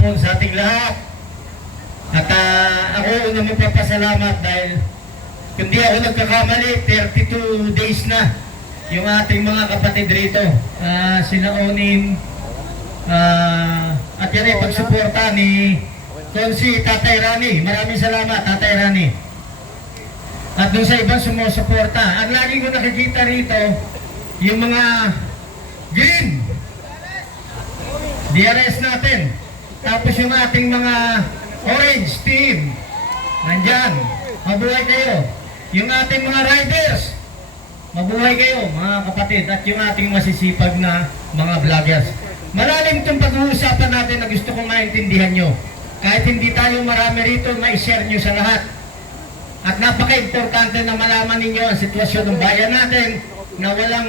hapon sa ating lahat. At ako una magpapasalamat dahil kundi ako nagkakamali, 32 days na yung ating mga kapatid rito. Sila Onin, at yan ay pagsuporta ni Konsi Tatay Rani. Maraming salamat, Tatay Rani. At dun sa ibang sumusuporta. Ang lagi ko nakikita rito, yung mga green DRS natin. Tapos yung ating mga orange team, nandyan. Mabuhay kayo. Yung ating mga riders, mabuhay kayo mga kapatid. At yung ating masisipag na mga vloggers. Malalim itong pag-uusapan natin na gusto kong maintindihan nyo. Kahit hindi tayo marami rito, ma-share nyo sa lahat. At napaka-importante na malaman ninyo ang sitwasyon ng bayan natin na walang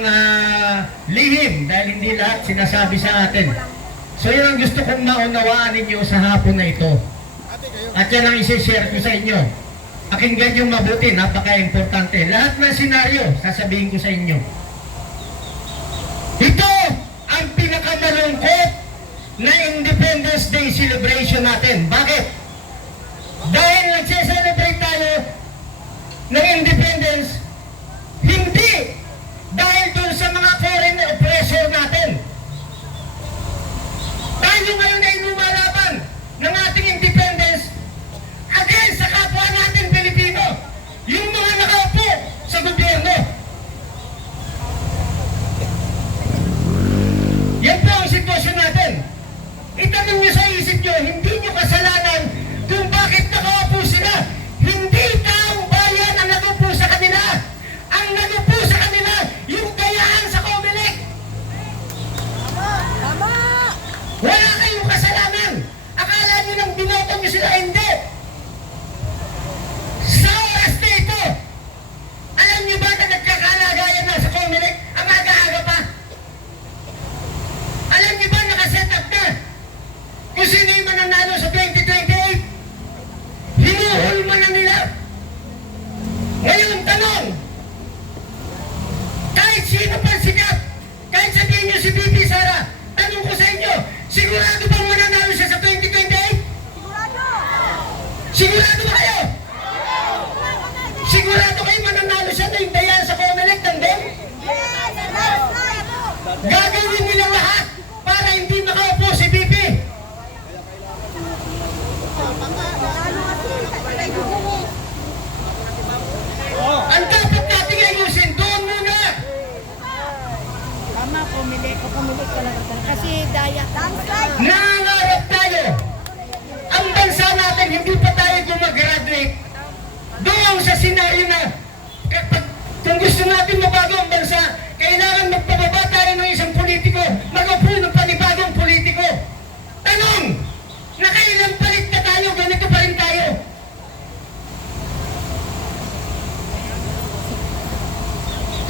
lihim dahil hindi lahat sinasabi sa atin. So yun ang gusto kong maunawaan ninyo sa hapon na ito. At yan ang isi-share ko sa inyo. Pakinggan nyo mabuti, napaka-importante. Lahat ng senaryo, sasabihin ko sa inyo. Ito ang pinakamalungkot na Independence Day celebration natin. Bakit? Dahil nagse-celebrate tayo ng independence, hindi dahil dun sa mga foreign oppressor natin. Tayo ngayon ay lumalaban ng ating independence against sa kapwa natin Pilipino, yung mga nakaupo sa gobyerno. Yan po ang sitwasyon natin. Itanong nyo sa isip nyo, hindi nyo kasalanan kung bakit nakaupo sila. Hindi taong bayan ang nagupo sa kanila. Ang nagupo sa kanila, yung kayaan sa Comelec. Tama! Wala kayong kasalanan. Akala nyo nang binoto nyo sila, hindi. Sa oras na ito, alam nyo ba na nagkakalagayan na sa Comelec? Ang aga-aga pa. Alam nyo ba nakaset up na kung sino yung mananalo sa 2028? Hinuhulma na nila. Ngayon, tanong, kahit sino pa sikat, kahit sabihin nyo si Bibi Sara, tanong ko sa inyo, sigurado bang mananalo siya sa 2028? Sigurado! Sigurado ba kayo? Sigurado kayo mananalo siya na yung dayan sa Comelec ng DEM? Gagawin nila lahat para hindi makaupo si Bibi. Ang dapat natin ayusin, doon muna. Tama, pumilik talaga. Kasi daya. Nangangarap tayo. Ang bansa natin, hindi pa tayo gumagraduate. Doon sa senaryo na kung gusto natin mabago ang bansa, kailangan magpababa tayo ng isang politiko, mag-upo ng panibagong politiko. Tanong, nakailang palit na tayo, ganito pa rin tayo.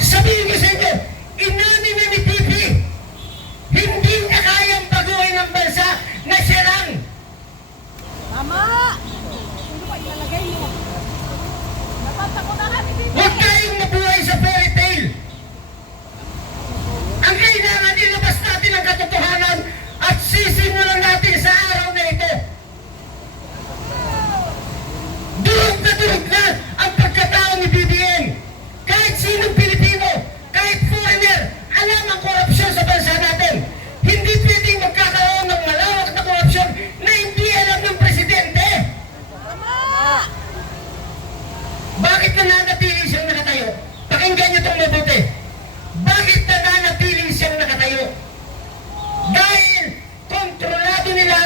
Sabihin ko sa inyo, inamin na ni Pipi, hindi na kayang baguhin ang bansa na siya lang. Tama! Sino ba ilalagay mo? Napatako na kami dito. Huwag kayong mabuhay sa fairy tale. Ang kailangan ilabas natin ang katotohanan at sisimulan natin sa araw na ito. Durog na ang pagkatao ni BBM. Kahit sinong Pilipino, kahit foreigner, alam ang korupsyon sa bansa natin. Hindi pwedeng magkakaroon ng malawak na korupsyon na hindi alam ng presidente. Tama! Bakit nananatili siyang nakatayo? Pakinggan niyo itong mabuti. Bakit nananatili siyang nakatayo? Dahil kontrolado nila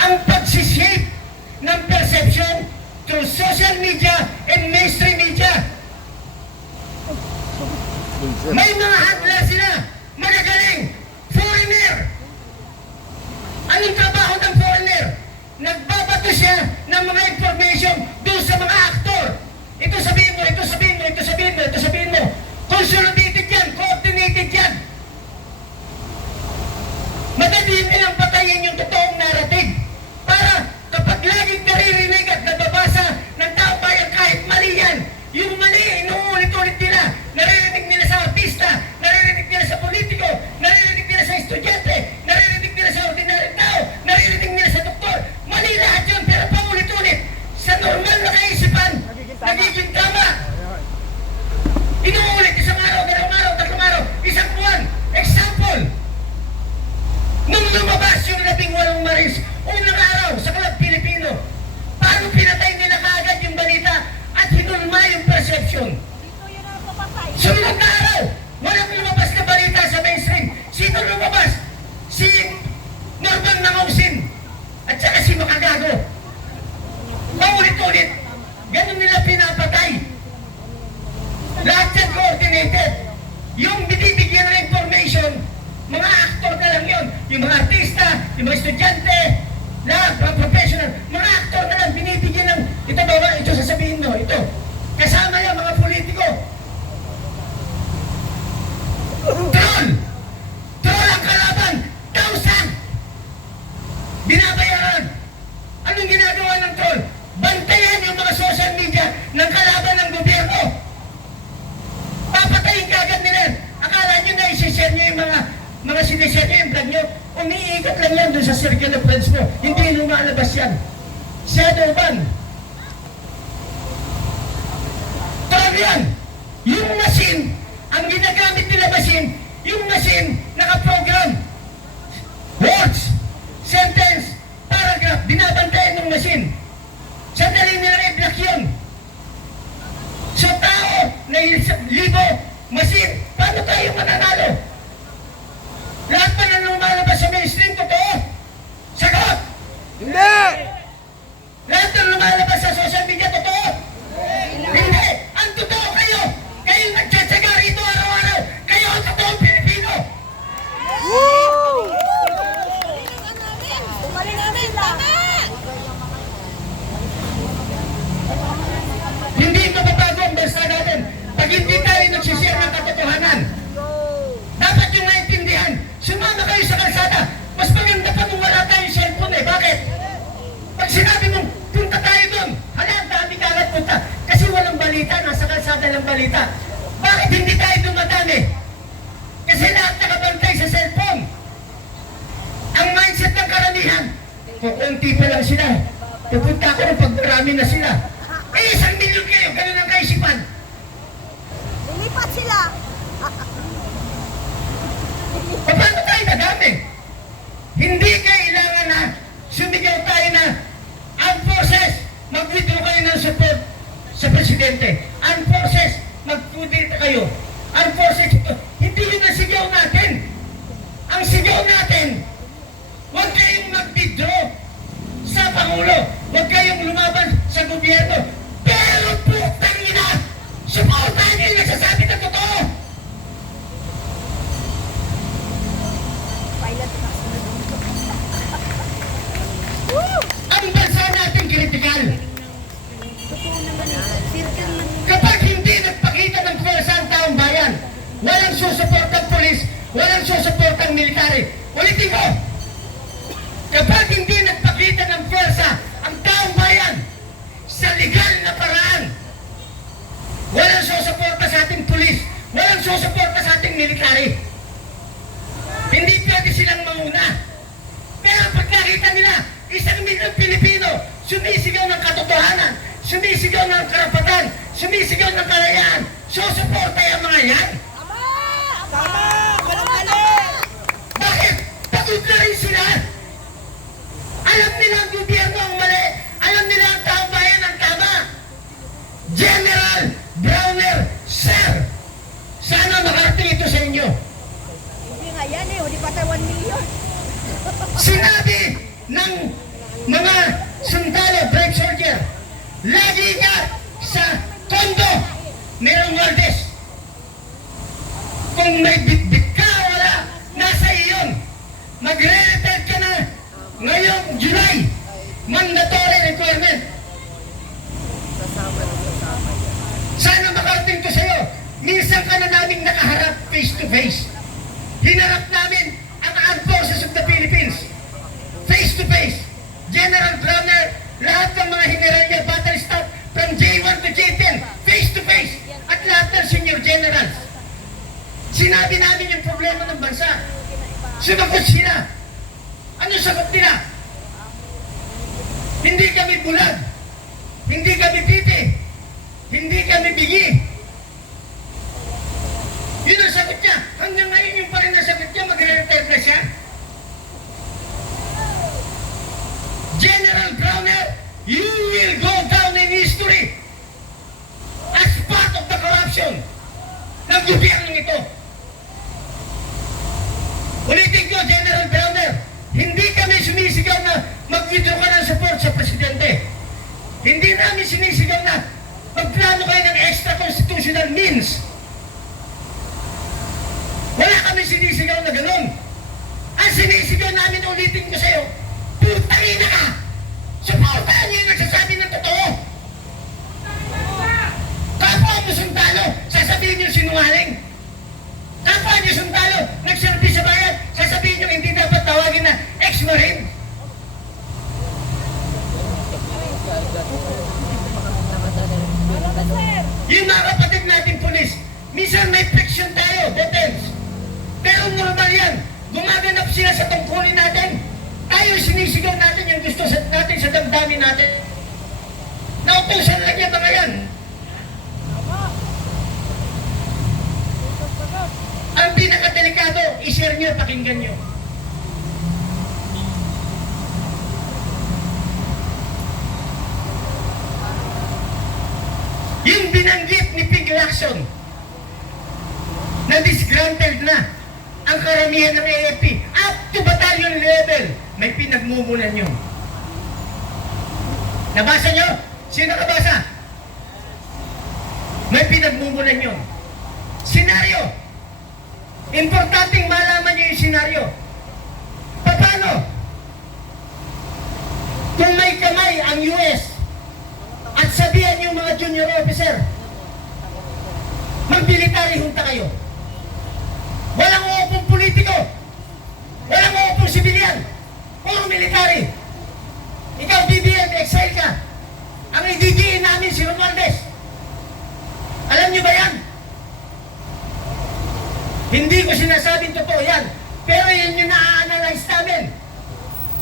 ang pagsishape ng perception through social media and mainstream media. May mga handler sila, magagaling, foreigner. Anong trabaho ng foreigner? Nagbabato siya ng mga information doon sa mga aktor. Ito sabihin mo, ito sabihin mo, ito sabihin mo, ito sabihin mo. Consolidated yan, coordinated yan. Madali nilang patayin yung totoong narrative. Para kapag laging naririnig at nababasa ng tao bayan kahit mali yan, yung mali, inuulit-ulit nila. Naririnig nila sa artista, naririnig nila sa politiko, naririnig nila sa estudyante, naririnig nila sa ordinaryong tao, naririnig estudyante, lahat, mga professional, mga aktor na lang, binibigyan ng, ito ba, ito sasabihin nyo, ito, kasama yung mga politiko. Troll! Troll ang kalaban! 1,000! Binabayaran! Anong ginagawa ng troll? Bantayan yung mga social media ng kalaban ng gobyerno. Papatayin kagad nila yan. Akala nyo na isi-share nyo yung mga sinishare nyo yung vlog nyo. Umiikot lang yan doon sa circle of friends mo. Hindi lumalabas yan. Shadow ban. Troll yan. Yung machine, ang ginagamit nila machine, yung machine nakaprogram. Words, sentence, paragraph, binabantayan ng machine. Sandali nila i-block yun. So tao na libo, machine, paano tayo mananalo? Lahat pa na lumalabas sa mainstream, totoo? Sagot! Hindi! Lahat na lumalabas sa social media, totoo? Hindi! Ang totoo kayo! Kayo nagtsatsaga rito araw-araw! Kayo ang totoong Pilipino! Woo! Bumalik namin, tama! Hindi mababago ang bansa natin pag hindi tayo nagsishare ng katotohanan. Dapat yung maintindihan, sumama kayo sa kalsada. Mas maganda pa nung wala tayong cellphone eh. Bakit? Pag sinabi mong, punta tayo doon, hala, ang dami kalat punta. Kasi walang balita, nasa kalsada lang balita. Bakit hindi tayo dumadami? Kasi lahat nakabantay sa cellphone. Ang mindset ng karamihan, kukunti pa lang sila. Pupunta ako nung pag marami na sila. Eh, 1 milyon kayo, ganun ang kaisipan. Lilipat sila. Paano tayo nadami? Hindi kailangan na sumigaw tayo na armed forces, mag-withdraw kayo ng support sa presidente. Armed forces, mag-withdraw kayo. Armed forces, hindi yun ang sigaw natin. Ang sigaw natin, huwag kayong mag-withdraw sa Pangulo. Huwag kayong lumaban sa gobyerno. Pero putang ina, supportahan niyo yung nagsasabi na totoo. Pilot na sunod. Ang bansa natin kritikal. Totoo naman eh. Circle lang. Kapag hindi nagpakita ng pwersa ang taong bayan, walang susuportang polis, walang susuportang military. Ulitin ko, kapag hindi nagpakita ng pwersa ang taong bayan sa legal na paraan, walang susuporta sa ating polis, walang susuporta sa ating military. Hindi pwede silang mauna. Pero pag nakita nila, 1 milyong Pilipino, sumisigaw ng katotohanan, sumisigaw ng karapatan, sumisigaw ng kalayaan, susuporta yung mga yan. Tama! Tama! Walang mali! Bakit? Pagod na rin sila. Alam nila ang gobyerno ang mali. Alam nila ang taong bayan ang tama. General Browner, sir, sana makarating ito sa inyo. Hindi nga yan eh. Hindi pa tayo 1 million. Sinabi ng mga sundalo, brave soldier, lagi nga sa kondo ni Romualdez. Kung may bitbit ka, wala, nasa iyon. Magre-retire ka na ngayong July. Mandatory requirement. Sana makarating to sa'yo. Minsan ka na naming nakaharap face to face. Hinarap namin ang Armed Forces of the Philippines. Face to face. General Browner, lahat ng mga general niya, battle staff, from J1 to J10, face to face. At lahat ng senior generals. Sinabi namin yung problema ng bansa. Sumagot sila. Ano sagot nila? Hindi kami bulag. Hindi kami piti. Hindi kami bigi. Yun ang sagot niya. Hanggang ngayon yung pa rin ang sagot niya, magre-retire na siya. General Browner, you will go down in history as part of the corruption ng gobyerno ito. Ulitin ko, General Browner, hindi kami sumisigaw na mag-withdraw ka ng support sa presidente. Hindi namin sinisigaw na magplano kayo ng extra constitutional means. Wala kami sinisigaw na ganun. Ang sinisigaw namin, ulitin ko sa'yo, Yung mga kapatid natin pulis, minsan may friction tayo, defense. Pero normal yan. Gumaganap sila sa tungkulin natin. Tayo sinisigaw natin yung gusto natin sa damdamin natin. Nautusan lang yan mga yan. Ang pinakadelikado, i-share nyo, pakinggan nyo. Yung binanggit ni Pig Lacson na disgruntled na ang karamihan ng AFP up to battalion level, may pinagmumulan yun. Nabasa nyo? Sino nakabasa? May pinagmumulan yun. Senaryo. Importanteng malaman nyo yung senaryo. Paano? Kung may kamay ang US at sabihan yung mga junior officer, mag-military junta kayo. Walang uupong politiko. Walang uupong sibilyan. Puro military. Ikaw, BBM, exile ka. Ang ididiin namin si Romualdez. Alam niyo ba yan? Hindi ko sinasabing totoo yan. Pero yan yung na-analyze namin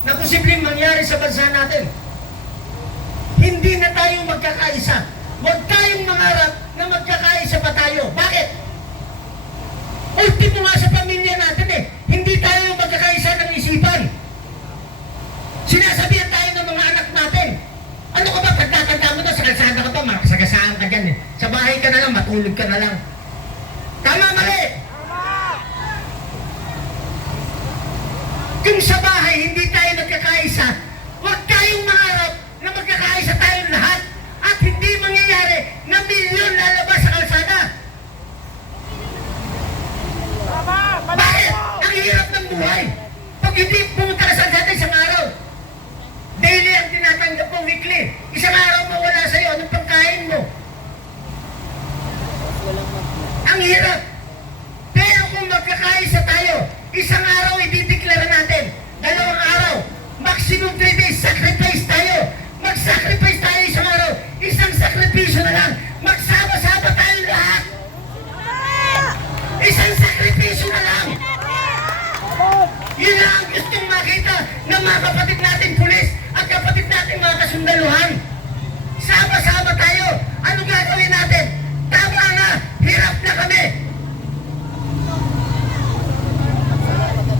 na posibleng mangyari sa bansa natin. Hindi na tayo magkakaisa. Huwag tayong mangarap na magkakaisa pa tayo. Bakit? Ultimo nga sa pamilya natin eh. Hindi tayo magkakaisa ng isipan. Sinasabihan tayo ng mga anak natin. Ano ka ba? Pagkakanta mo na sa kalsada ka pa, makasagasaan ka dyan eh. Sa bahay ka na lang, matulog ka na lang. Tama, mali! Kung sa bahay hindi tayo nagkakaisa, huwag tayong mangarap na magkakaisa tayong lahat at hindi mangyayari na milyon lalabas sa kalsada. Bakit? Ang hirap ng buhay. Pag hindi pumunta ka sa kalsada isang araw, daily ang tinatanggap mo, weekly. Isang araw mawala sa'yo, anong pagkain mo? Ang hirap. Pero kung magkakaisa tayo, isang araw idideklara natin, 2 araw, maximum 3 days, sacrifice tayo. Mag-sacrifice tayo isang araw, isang sakripisyo na lang. Magsama-sama tayo lahat. Isang sakripisyo na lang. Yun lang ang gustong makita ng mga kapatid natin pulis at kapatid natin mga kasundaluhan. Sama-sama tayo. Ano gagawin natin? Tama na, hirap na kami.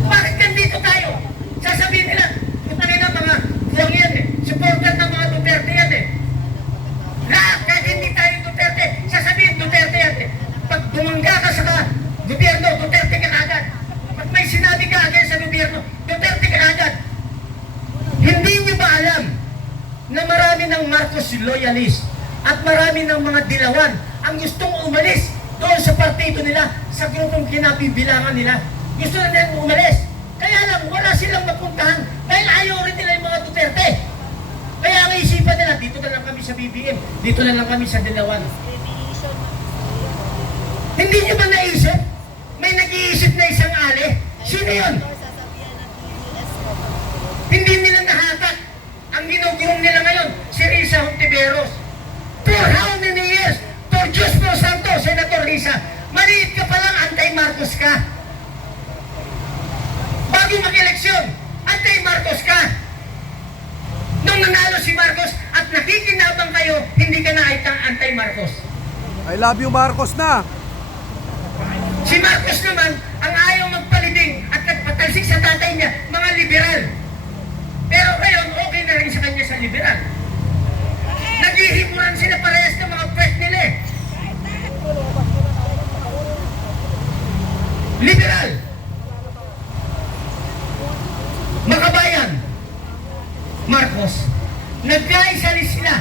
Bakit nandito tayo? Sasabihin nila, putangin na mga buwang yan eh. Supporter ng mga Duterte yan eh. Lahat, kahit hindi tayo Duterte, sasabihin Duterte yan eh. Pag bumangga ka sa gobyerno, Duterte ka agad. Pag may sinabi ka agad sa gobyerno, Duterte ka agad. Hindi niyo ba alam na marami ng Marcos loyalist at marami ng mga dilawan ang gustong umalis doon sa partido nila, sa grupong kinabibilangan nila? Gusto na nilang umalis. Kaya lang, wala silang mapuntahan dahil ayaw rin nila yung mga Duterte. Kaya ang isipan nila, dito na lang kami sa BBM, dito na lang kami sa Dilawan. Hindi nyo ba naisip? May nag-iisip na isang ali? Sino yun? Hindi nila nahatak. Ang ginugurong nila ngayon, si Risa Hontiveros. For how many years? For Diyos no Santo, Senator Risa. Maliit ka pa lang, anti-Marcos ka. Bago mag-eleksyon, anti-Marcos ka. Nung nanalo si Marcos at nakikinabang kayo, hindi ka na anti-Marcos. I love you, Marcos na. Si Marcos naman, ang ayaw magpalibing at nagpatalsik sa tatay niya, mga liberal. Pero ngayon, okay na rin sa kanya sa liberal. Naghihimuran sila parehas ng mga pwet nila eh. Liberal. Makabayan. Marcos. Nagkaisa sila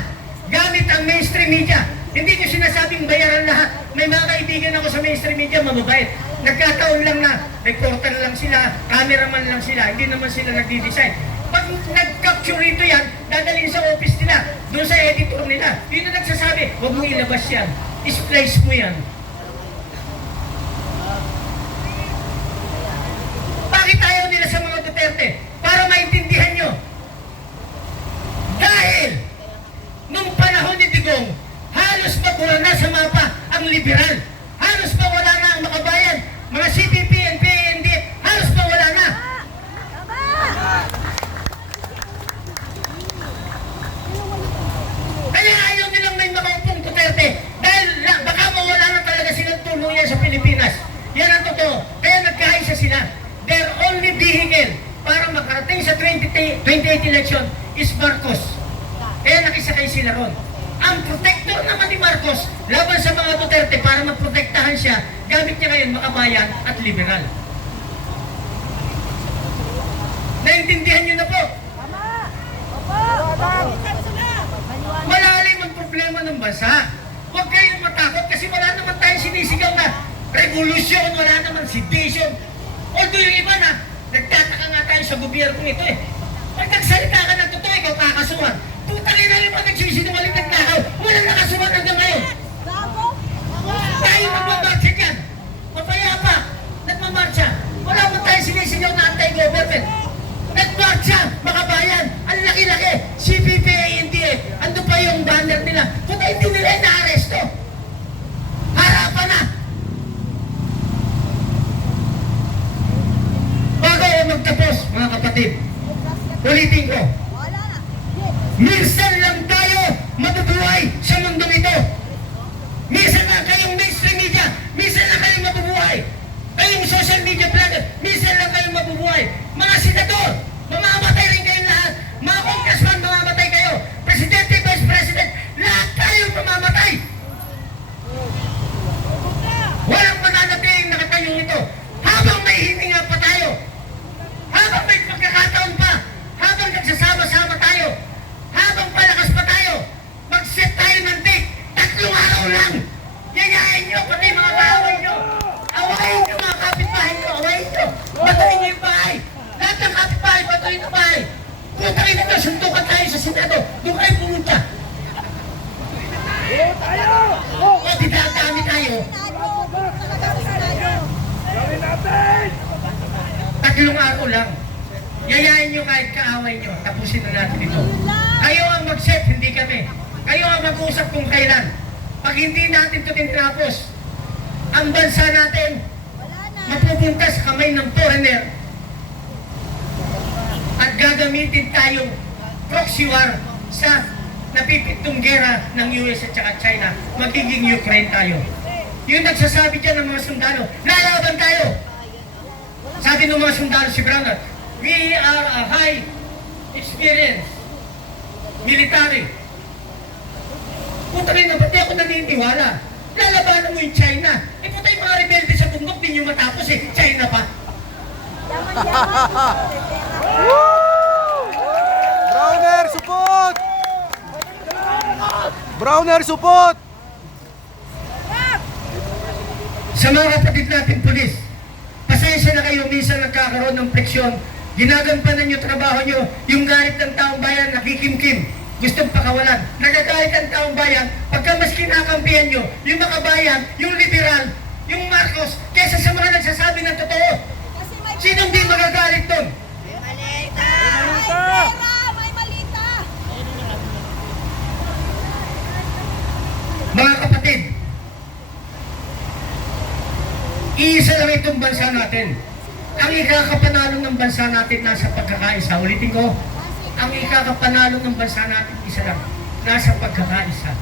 gamit ang mainstream media. Hindi ko sinasabing bayaran lahat. May mga kaibigan ako sa mainstream media, mababait. Nagkataon lang na reporter lang sila, cameraman lang sila, hindi naman sila nagdi-design. Pag nag-capture ito yan, dadalhin sa office nila, doon sa editor nila. Yun na nagsasabi, huwag mo ilabas yan. Isplice mo yan. Bakit ayaw nila sa mga Duterte? Para maintindihan nyo. Dahil, nung panahon ni Digong, halos mabura na sa mapa state election is Marcos. Kaya nakisakay sila ron. Ang protector naman ni Marcos laban sa mga Duterte para maprotektahan siya, gamit niya ngayon makabayan at liberal. Naintindihan niyo na po? Malalim ang problema ng bansa. Huwag kayong matakot kasi wala naman tayong sinisigaw na revolusyon, wala naman sedition. Although yung iba na, nagtataka nga tayo sa gobyerno ito eh. Pag nagsalita ka ng totoo, ikaw kakasuhan. Putangin na yung mga nagsisinungaling nagnakaw, walang nakasuhan hanggang ngayon. Tayo nagmamarcha dyan. Mapayapa, nagmamarcha. Wala mo tayong sinisigaw na anti-government. Nagmarcha, makabayan, ang laki-laki. CPP, NDA, ando pa yung banner nila. Kung hindi nila na-aresto. Harapan na. Bago ako magtapos, mga kapatid, ulitin ko. Minsan lang tayo mabubuhay sa mundong ito. Minsan lang kayong mainstream media, minsan lang kayong mabubuhay. Kayong social media vlogger, minsan lang kayong mabubuhay. Mga senador, mamamatay rin kayong lahat. Mga congressman, mamamatay kayo. Presidente, vice president, lahat tayo mamamatay. Walang mananatiling nakatayong ito. Habang may hininga pa tayo, habang may pagkakataon pa, habang nagsasama-sama tayo, habang palakas pa tayo, mag-set tayo ng date, 3 araw lang. Yayain nyo, pati mga kaaway nyo. Awayin nyo mga kapitbahay nyo, awayin nyo. Batuhin nyo yung bahay. Lahat ng kapitbahay, batuhin ang bahay. Puntakin nyo, suntukan tayo sa Senado. Doon kayo pumunta. O, dinadami tayo. 3 araw lang. Yayain nyo kahit kaaway nyo. Tapusin na natin ito. Kayo ang mag-set, hindi kami. Kayo ang mag-usap kung kailan. Pag hindi natin ito tinapos, ang bansa natin mapupunta sa kamay ng foreigner at gagamitin tayong proxy war sa napipitong gera ng US at saka China. Magiging Ukraine tayo. Yung nagsasabi dyan ng mga sundalo, lalaban tayo! Sabi ng mga sundalo si Brownard, we are a high experience military. Punta rin na, ba't di ako naniniwala? Lalabanan mo yung China. Eh punta yung mga rebelde sa bundok, di nyo matapos eh. China pa. Browner, support! Browner, support! Sa mga kapatid natin pulis, pasensya na kayo, minsan nagkakaroon ng friksyon. Ginagampanan nyo trabaho nyo, yung galit ng taong bayan, nakikimkim. Gustong pakawalan. Nagagalit ang taong bayan, pagka mas kinakampihan nyo, yung makabayan, yung liberal, yung Marcos, kesa sa mga nagsasabi ng totoo. Sinong di magagalit doon? May malita! Mga kapatid, iisa lang itong bansa natin. Ang ikakapanalo ng bansa natin nasa pagkakaisa. Ulitin ko, ang ikakapanalo ng bansa natin isa lang, nasa pagkakaisa.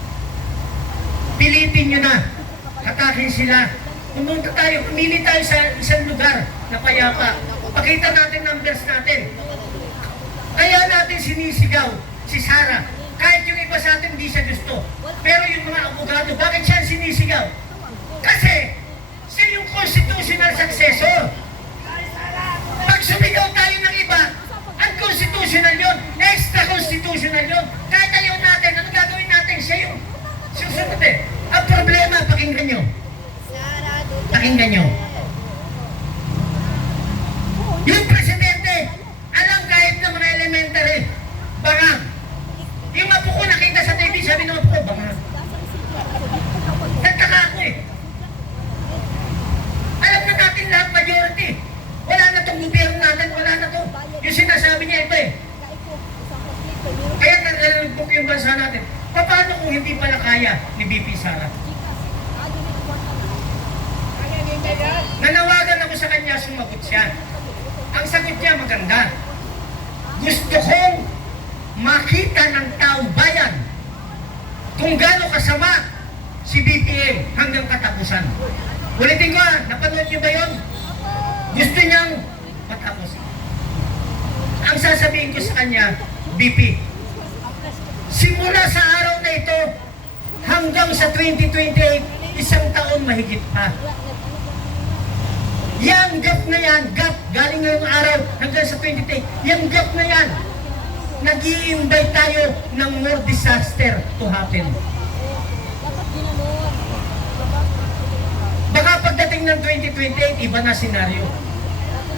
Pilitin nyo na, hatakin sila. Pumunta tayo, pumili tayo sa isang lugar na payapa. Pakita natin numbers natin. Kaya natin sinisigaw si Sara. Kahit yung iba sa atin hindi siya gusto. Pero yung mga abogado, bakit siya sinisigaw? Kasi siya yung constitutional successor. Pag sumigaw tayo ng iba, unconstitutional yun, extra-constitutional yun. Kahit ayaw natin, ano gagawin natin? Siya yung susunod eh. Ang problema, pakinggan nyo. Pakinggan nyo. Yung presidente, alam kahit na mga elementary, bangag. Yung mapuko nakita sa TV, sabi ng mapuko, bangag. Nagtaka ako eh. Alam na natin lahat, majority. Wala na itong gobyerno natin, wala na to. Yung sinasabi niya ito eh. Kaya naglalubok yung bansa natin. Paano kung hindi pala kaya ni BP Sara? Nanawagan ako sa kanya, sumagot siya. Ang sagot niya maganda. Gusto kong makita ng taong bayan kung gaano kasama si BPM hanggang katapusan. Ulitin ko napanood niyo ba yun? Gusto niyang matapos. Ang sasabihin ko sa kanya, BP. Simula sa araw na ito, hanggang sa 2028, isang taon mahigit pa. Yang gap na yan, galing ngayong araw hanggang sa 2028, yung gap na yan, nag-i-invite tayo ng more disaster to happen. Baka pagdating ng 2028, iba na senaryo.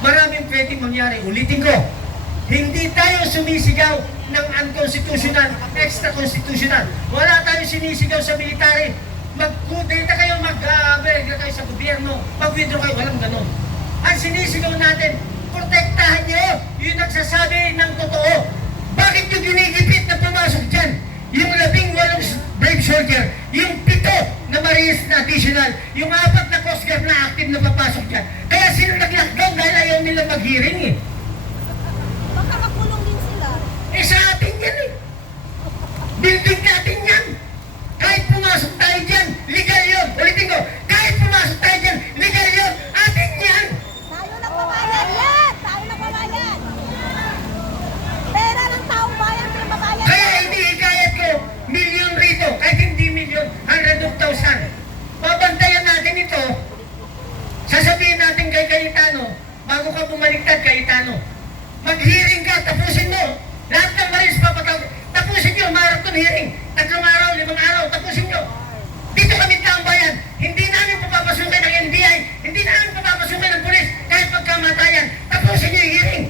Maraming pwedeng mangyari. Ulitin ko, hindi tayo sumisigaw ng unconstitutional, extra-constitutional. Wala tayong sinisigaw sa military. Mag-kudeta kayo, mag-aberga kayo sa gobyerno, mag-withdraw kayo, walang ganon. Ang sinisigaw natin, protektahan nyo yung nagsasabi ng totoo. Bakit yung ginigipit na pumasok dyan? Yung 18 brave soldier, yung 7 na Marines na additional, yung 4 na Coast Guard na active na papasok dyan. Kaya sila nag-lockdown dahil ayaw nila mag-hearing eh. Baka makulong din sila. Eh sa atin yan eh. Building natin yan. Kahit pumasok tayo dyan, legal yun. Ulitin ko, kahit pumasok tayo dyan, legal yun. Atin yan. Tayo na pabayad yan! Tayo na pabayad! Pera ng taong bayan, pinababayad. Kaya hindi hikayat ko, milyon rito, kahit hindi milyon, 100,000. Babantayan natin ito. Sasabihin natin kay Cayetano, bago ka bumaliktad, Cayetano, mag-hearing ka, tapusin mo. Lahat ng Marines papatawag. Tapusin nyo, marathon hearing. 3 araw, 5 araw, tapusin nyo. Dito kami taong bayan. Hindi namin papapasukin ng NBI. Hindi namin papapasukin ng pulis. Kahit magkamatayan. Tapusin nyo yung hearing.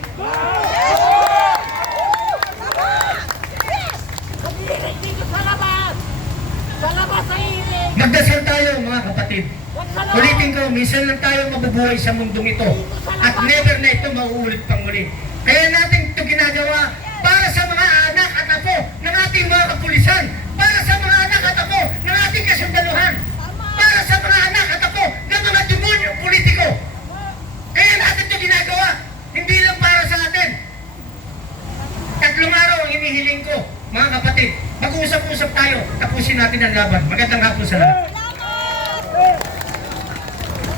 Mag-iirig dito sa labas! Sa labas sa iirig! Magdasal tayo mga kapatid. Huwag sa labas! Ulitin ko, minsan lang tayo mabubuhay sa mundong ito. At never na ito mauulit pang muli. Kaya natin ito ginagawa para sa mga anak at apo ng ating mga kapulisan. Para sa mga anak at apo ng ating kasundaluhan. Para sa mga anak at apo ng mga demonyong politiko. Kaya natin ito ginagawa. Hindi lang para sa atin. 3 araw ang hinihiling ko, mga kapatid. Mag-uusap-usap tayo. Tapusin natin ang laban. Magandang hapon sa lahat.